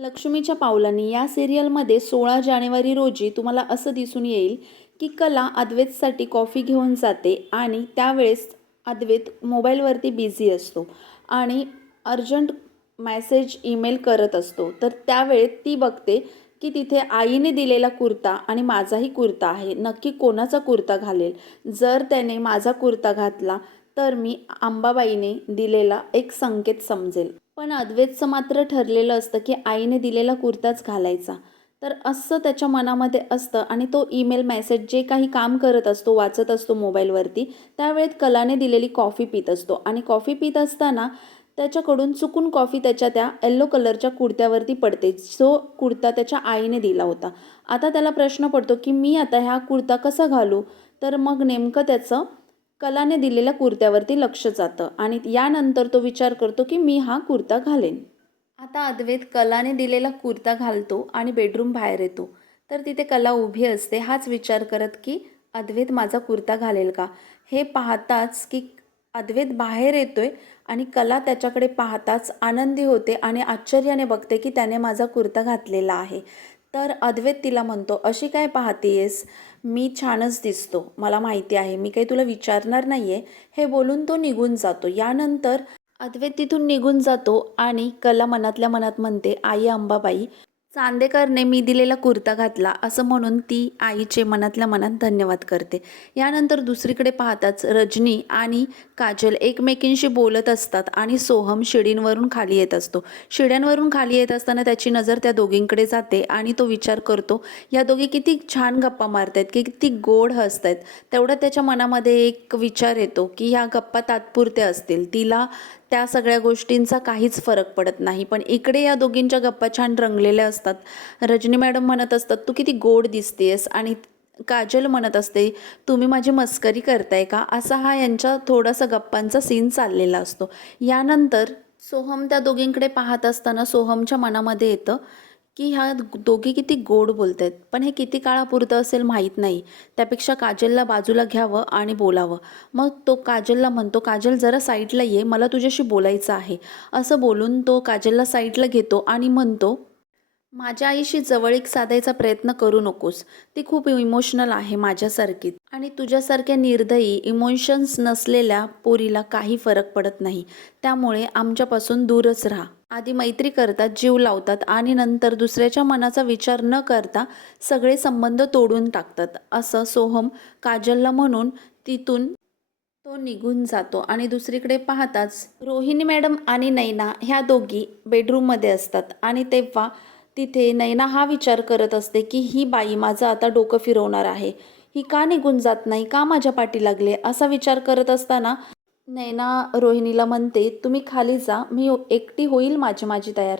लक्ष्मीच्या पावलांनी या सिरियलमध्ये सोळा जानेवारी रोजी तुम्हाला असं दिसून येईल की कला अद्वैतसाठी कॉफी घेऊन जाते आणि त्यावेळेस अद्वैत मोबाईलवरती बिझी असतो आणि अर्जंट मॅसेज ईमेल करत असतो. तर त्यावेळेत ती बघते की तिथे आईने दिलेला कुर्ता आणि माझाही कुर्ता आहे. नक्की कोणाचा कुर्ता घालेल? जर त्याने माझा कुर्ता घातला तर मी अंबाबाईने दिलेला एक संकेत समजेल. पण अद्वैतचं मात्र ठरलेलं असतं की आईने दिलेला कुर्ताच घालायचा. तर असं त्याच्या मनामध्ये असतं आणि तो ईमेल मेसेज जे काही काम करत असतो वाचत असतो मोबाईलवरती त्यावेळेत कलाने दिलेली कॉफी पित असतो. आणि कॉफी पित असताना त्याच्याकडून चुकून कॉफी त्याच्या त्या येल्लो कलरच्या कुर्त्यावरती पडते. जो कुर्ता त्याच्या आईने दिला होता. आता त्याला प्रश्न पडतो की मी आता ह्या कुर्ता कसा घालू? तर मग नेमकं त्याचं कलाने दिलेल्या कुर्त्यावरती लक्ष जातं आणि यानंतर तो विचार करतो की मी हा कुर्ता घालेन. आता अद्वैत कलाने दिलेला कुर्ता घालतो आणि बेडरूम बाहेर येतो. तर तिथे कला उभी असते. हाच विचार करत की अद्वैत माझा कुर्ता घालेल का? हे पाहताच की अद्वैत बाहेर येतोय आणि कला त्याच्याकडे पाहताच आनंदी होते आणि आश्चर्याने बघते की त्याने माझा कुर्ता घातलेला आहे. तर अद्वैत तिला म्हणतो अशी काय पाहतेयस? मी छानच दिसतो. मला माहिती आहे. मी काही तुला विचारणार नाही आहे हे बोलून तो निघून जातो. यानंतर अद्वैत तिथून निघून जातो आणि कला मनातल्या मनात म्हणते आई अंबाबाई चांदेकरने मी दिलेला कुर्ता घातला असं म्हणून ती आईचे मनातल्या मनात धन्यवाद करते. यानंतर दुसरीकडे पाहताच रजनी आणि काजल एकमेकींशी बोलत असतात आणि सोहम शिडींवरून खाली येत असतो. शिड्यांवरून खाली येत असताना त्याची नजर त्या दोघींकडे जाते आणि तो विचार करतो या दोघी किती छान गप्पा मारतायत की किती गोड हसतायत. तेवढं त्याच्या मनामध्ये एक विचार येतो की ह्या गप्पा तात्पुरत्या असतील. तिला त्या सगळ्या गोष्टींचा काहीच फरक पडत नाही. पण इकडे या दोघींच्या गप्पा छान रंगलेल्या असतात. रजनी मॅडम म्हणत असतात तू किती गोड दिसतेस आणि काजल म्हणत असते तुम्ही माझी मस्करी करताय का? असा हा यांच्या थोडासा गप्पांचा सीन चाललेला असतो. यानंतर सोहम त्या दोघींकडे पाहत असताना सोहमच्या मनामध्ये येतं की ह्या दोघी किती गोड बोलत आहेत पण हे किती काळापुरतं असेल माहीत नाही. त्यापेक्षा काजलला बाजूला घ्यावं आणि बोलावं. मग तो काजलला म्हणतो काजल जरा साईडला ये. मला तुझ्याशी बोलायचं आहे. असं बोलून तो काजलला साईडला घेतो आणि म्हणतो माझ्या आईशी जवळीक साधायचा प्रयत्न करू नकोस. ती खूप इमोशनल आहे माझ्यासारखी आणि तुझ्यासारख्या निर्दयी इमोशन्स नसलेल्या पोरीला काही फरक पडत नाही. त्यामुळे आमच्यापासून दूरच राहा. आधी मैत्री करतात जीव लावतात आणि नंतर दुसऱ्याच्या मनाचा विचार न करता सगळे संबंध तोडून टाकतात. असं सोहम काजलला म्हणून तिथून तो निघून जातो आणि दुसरीकडे पाहताच रोहिणी मॅडम आणि नैना ह्या दोघी बेडरूममध्ये असतात आणि तेव्हा तिथे नैना हा विचार करत असते की ही बाई माझं आता डोकं फिरवणार आहे. ही का निघून जात नाही? का माझ्या पाठी लागले? असा विचार करत असताना नैना रोहिणीला म्हणते तुम्ही खाली जा मी एकटी होईल माझी माझी तयार.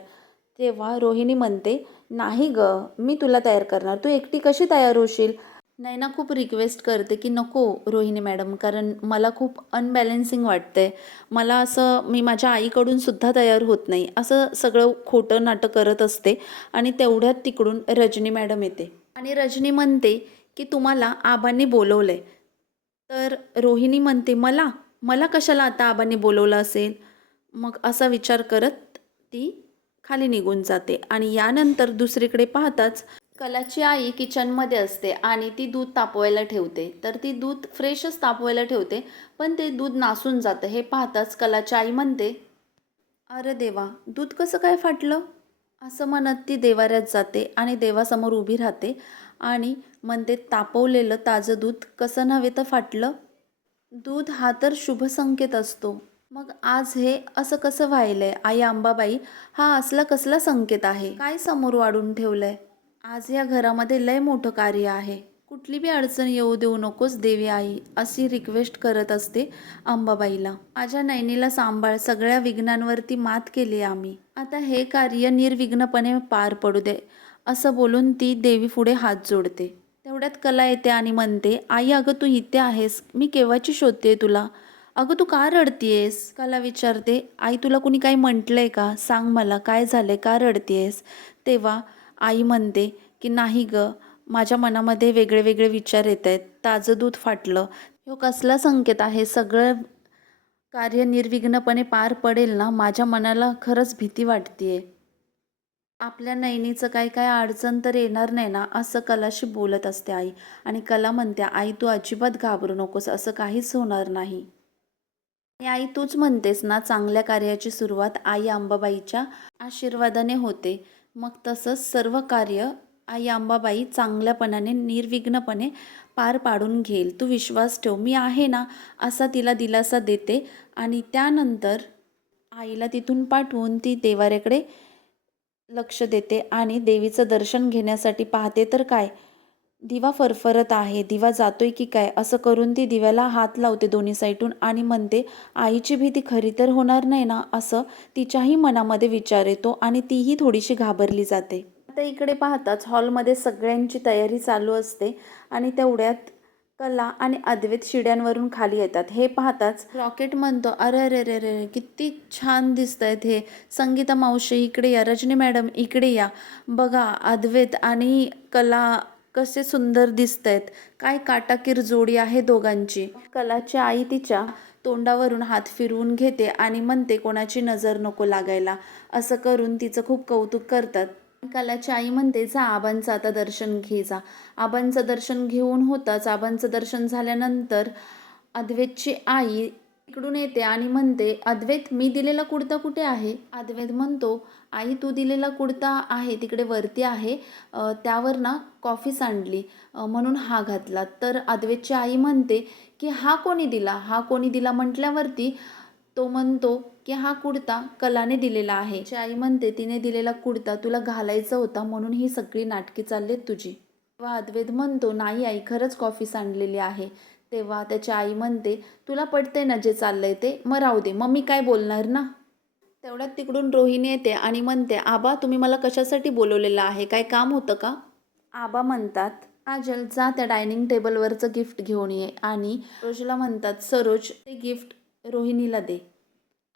तेव्हा रोहिणी म्हणते नाही ग मी तुला तयार करणार. तू एकटी कशी तयार होशील? नैना खूप रिक्वेस्ट करते की नको रोहिणी मॅडम कारण मला खूप अनबॅलेन्सिंग वाटतंय. मला असं मी माझ्या आईकडून सुद्धा तयार होत नाही. असं सगळं खोटं नाटक करत असते आणि तेवढ्यात तिकडून रजनी मॅडम येते. आणि रजनी म्हणते की तुम्हाला आबांनी बोलवलं आहे तर रोहिणी म्हणते मला मला कशाला आता आबांनी बोलवलं असेल? मग असा विचार करत ती खाली निघून जाते आणि यानंतर दुसरीकडे पाहताच कलाची आई किचनमध्ये असते आणि ती दूध तापवायला ठेवते. तर ती दूध फ्रेशच तापवायला ठेवते पण ते दूध नासून जातं. हे पाहताच कलाची आई म्हणते अरे देवा दूध कसं काय फाटलं? असं म्हणत ती देवाऱ्यात जाते आणि देवासमोर उभी राहते आणि म्हणते तापवलेलं ताजं दूध कसं नव्हे तर फाटलं? दूध हा तर शुभ संकेत असतो. मग आज हे असं कसं व्हायलंय? आई अंबाबाई हा असला कसला संकेत आहे? काय समोर वाढून ठेवलंय? आज या घरामध्ये लय मोठं कार्य आहे. कुठली बी अडचण येऊ देऊ नकोस देवी आई अशी रिक्वेस्ट करत असते अंबाबाईला माझ्या नैनीला सांभाळ सगळ्या विघ्नांवरती मात केली आम्ही. आता हे कार्य निर्विघ्नपणे पार पडू दे असं बोलून ती देवी पुढे हात जोडते. तेवढ्यात कला येते आणि म्हणते आई अगं तू इथे आहेस. मी केव्हाची शोधते तुला? अगं तू का रडतीयेस? कला विचारते. आई तुला कुणी काही म्हटलंय का? सांग मला काय झालंय? का रडतीयेस? तेव्हा आई म्हणते की नाही ग. माझ्या मनामध्ये वेगळे वेगळे विचार येत आहेत. ताजं दूध फाटलं. हो कसला संकेत आहे? सगळं कार्य निर्विघ्नपणे पार पडेल ना? माझ्या मनाला खरंच भीती वाटतेय. आपल्या नैनीचं काय काय अडचण तर येणार नाही ना असं कलाशी बोलत असते आई. आणि कला म्हणते आई तू अजिबात घाबरू नकोस असं काहीच होणार नाही. आणि आई तूच म्हणतेस ना चांगल्या कार्याची सुरुवात आई अंबाबाईच्या आशीर्वादाने होते. मग तसंच सर्व कार्य आई अंबाबाई चांगल्यापणाने निर्विघ्नपणे पार पाडून घेईल. तू विश्वास ठेव मी आहे ना असा तिला दिलासा देते. आणि त्यानंतर आईला तिथून पाठवून ती देवाऱ्याकडे लक्ष देते आणि देवीचं दर्शन घेण्यासाठी पाहते तर काय? दिवा फरफरत आहे दिवा जातोय की काय? असं करून ती दिव्याला हात लावते दोन्ही साईडून आणि म्हणते आईची भीती खरी तर होणार नाही ना? असं तिच्याही मनामध्ये विचार येतो आणि तीही थोडीशी घाबरली जाते. आता इकडे पाहताच हॉलमध्ये सगळ्यांची तयारी चालू असते आणि तेवढ्यात कला आणि अद्वैत शिड्यांवरून खाली येतात. हे पाहताच रॉकेट म्हणतो अरे अरे अरे अरे किती छान दिसत आहेत हे. संगीता मावशी इकडे या. रजनी मॅडम इकडे या. बघा अद्वैत आणि कला कसे सुंदर दिसत आहेत काय काटाकीर जोडी आहे दोघांची. कलाची आई तिच्या तोंडावरून हात फिरवून घेते आणि म्हणते कोणाची नजर नको लागायला. असं करून तिचं खूप कौतुक करतात. कलाची आई म्हणते जा आबांचं आता दर्शन घे जा. आबांचं दर्शन घेऊन होताच आबांचं दर्शन झाल्यानंतर अद्वैतची आई इकडून येते आणि म्हणते अद्वैत मी दिलेला कुडता कुठे आहे? अद्वैत म्हणतो आई तू दिलेला कुडता आहे तिकडे वरती आहे त्यावर ना कॉफी सांडली म्हणून हा घातला. तर अद्वैतची आई म्हणते की हा कोणी दिला? हा कोणी दिला म्हटल्यावरती तो म्हणतो की हा कुडता कलाने दिलेला आहे. आई म्हणते तिने दिलेला कुडता तुला घालायचा होता म्हणून ही सगळी नाटकी चालली तुझी. तेव्हा अद्वैत म्हणतो नाही आई खरंच कॉफी सांडलेली आहे. तेव्हा त्याची आई म्हणते तुला पटते ना जे चाललंय ते? मग राहू दे मग मी काय बोलणार ना? तेवढ्यात तिकडून रोहिणी येते आणि म्हणते आबा तुम्ही मला कशासाठी बोलवलेलं आहे? काय काम होतं का? आबा म्हणतात आजल जा त्या डायनिंग टेबलवरचं गिफ्ट घेऊन ये. आणि रोजला म्हणतात सरोज ते गिफ्ट रोहिणीला दे.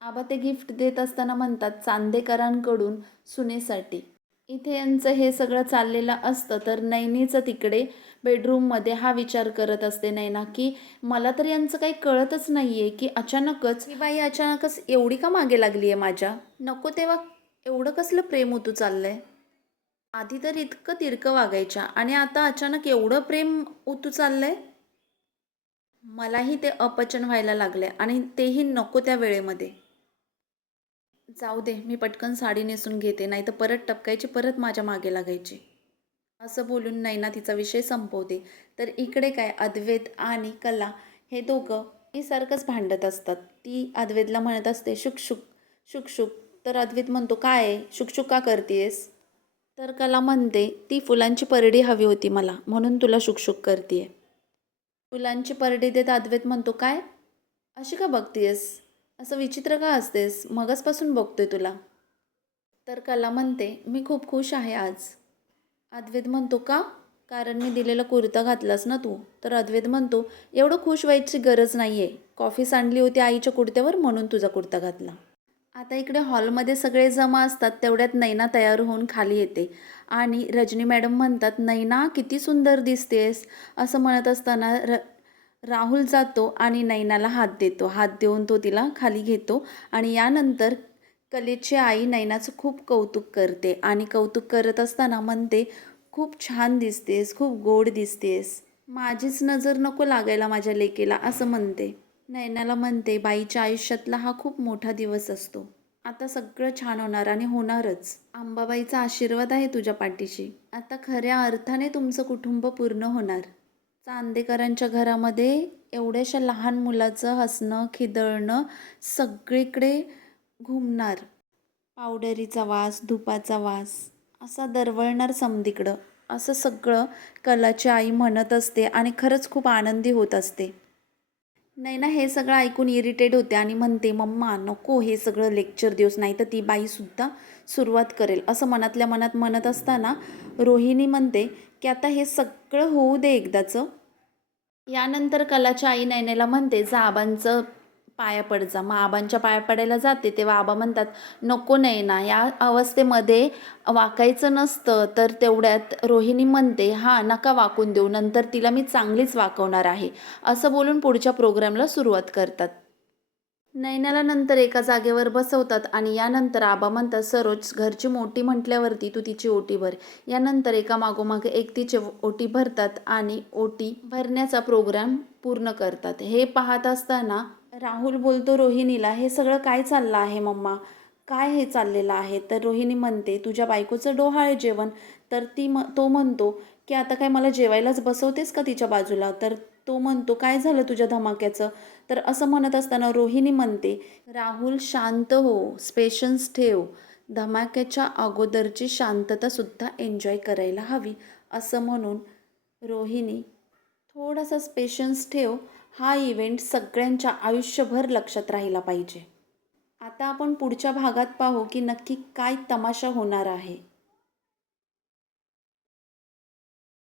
आबा ते गिफ्ट देत असताना म्हणतात चांदेकरांकडून सुनेसाठी. इथे यांचं हे सगळं चाललेलं असतं तर नैनीचं तिकडे बेडरूममध्ये हा विचार करत असते नैना की मला तर यांचं काही कळतच नाही आहे की अचानकच ही बाई अचानकच एवढी का मागे लागली आहे माझ्या? नको तेव्हा एवढं कसलं प्रेम उतू आहे आधी तर इतकं तिरकं वागायच्या आणि आता अचानक एवढं प्रेम उतू आहे मलाही ते अपचन व्हायला लागले आणि तेही नको त्या वेळेमध्ये. जाऊ दे मी पटकन साडी नेसून घेते नाही तर परत टपकायची परत माझ्या मागे लागायची. असं बोलून नैना तिचा विषय संपवते. तर इकडे काय अद्वैत आणि कला हे दोघं ही सारखंच भांडत असतात. ती अद्वैतला म्हणत असते शुकशुक शुकशुक तर अद्वैत म्हणतो काय आहे? शुकशुक का करतेस तर कला म्हणते ती फुलांची परडी हवी होती मला म्हणून तुला शुकशुक करते फुलांची परडी देत अद्वैत म्हणतो काय? अशी का बघतीयस? असं विचित्र का असतेस? मगसपासून बघतोय तुला. तर कला म्हणते मी खूप खुश आहे आज. अद्वैत म्हणतो का? कारण मी दिलेला कुर्ता घातलास ना तू. तर अद्वैत म्हणतो एवढं खुश व्हायची गरज नाही आहे कॉफी सांडली होती आईच्या कुर्त्यावर म्हणून तुझा कुर्ता घातला. आता इकडे हॉलमध्ये सगळे जमा असतात तेवढ्यात नैना तयार होऊन खाली येते. आणि रजनी मॅडम म्हणतात नैना किती सुंदर दिसतेस. असं म्हणत असताना र राहुल जातो आणि नैनाला हात देतो. हात देऊन तो तिला खाली घेतो आणि यानंतर कलेची आई नैनाचं खूप कौतुक करते आणि कौतुक करत असताना म्हणते खूप छान दिसतेस खूप गोड दिसतेस. माझीच नजर नको लागायला माझ्या लेकेला असं म्हणते. नैनाला म्हणते बाईच्या आयुष्यातला हा खूप मोठा दिवस असतो. आता सगळं छान होणार आणि होणारच. अंबाबाईचा आशीर्वाद आहे तुझ्या पाठीशी. आता खऱ्या अर्थाने तुमचं कुटुंब पूर्ण होणार. चांदेकरांच्या घरामध्ये एवढ्याशा लहान मुलाचं हसणं खिदळणं सगळीकडे घुमणार. पावडरीचा वास धुपाचा वास असा दरवळणार समधीकडं असं सगळं कलाची आई म्हणत असते आणि खरंच खूप आनंदी होत असते. नैना हे सगळं ऐकून इरिटेट होते आणि म्हणते मम्मा नको हे सगळं लेक्चर दिवस नाही तर ती बाईसुद्धा सुरुवात करेल. असं मनातल्या मनात म्हणत असताना रोहिणी म्हणते की आता हे सगळं होऊ दे एकदाचं. यानंतर कलाच्या आई नैनेला म्हणते जा आबांचं पाया पड जा. मग आबांच्या पाया पडायला जाते तेव्हा आबा म्हणतात नको नाही ना या अवस्थेमध्ये वाकायचं नसतं तर तेवढ्यात रोहिणी म्हणते हां नका वाकून देऊ नंतर तिला मी चांगलीच वाकवणार आहे. असं बोलून पुढच्या प्रोग्रामला सुरुवात करतात. नैनाला नंतर एका जागेवर बसवतात आणि यानंतर आबा म्हणतात सरोज घरची मोठी म्हटल्यावरती तू तिची ओटी भर. यानंतर एका मागोमागे एक तिचे ओटी भरतात आणि ओटी भरण्याचा प्रोग्राम पूर्ण करतात. हे पाहत असताना राहुल बोलतो रोहिणीला हे सगळं काय चाललं आहे मम्मा? काय हे चाललेलं आहे? तर रोहिणी म्हणते तुझ्या बायकोचं डोहाळे जेवण. तर ती म तो म्हणतो की आता काय मला जेवायलाच बसवतेस का तिच्या बाजूला? तर तो म्हणतो काय झालं तुझ्या धमाक्याचं? तर असं म्हणत असताना रोहिणी म्हणते राहुल शांत हो स्पेशन्स ठेव. धमाक्याच्या अगोदरची शांततासुद्धा एन्जॉय करायला हवी. असं म्हणून रोहिणी थोडासा स्पेशन्स ठेव. हा इव्हेंट सगळ्यांच्या आयुष्यभर लक्षात राहिला पाहिजे. आता आपण पुढच्या भागात पाहू की नक्की काय तमाशा होणार आहे.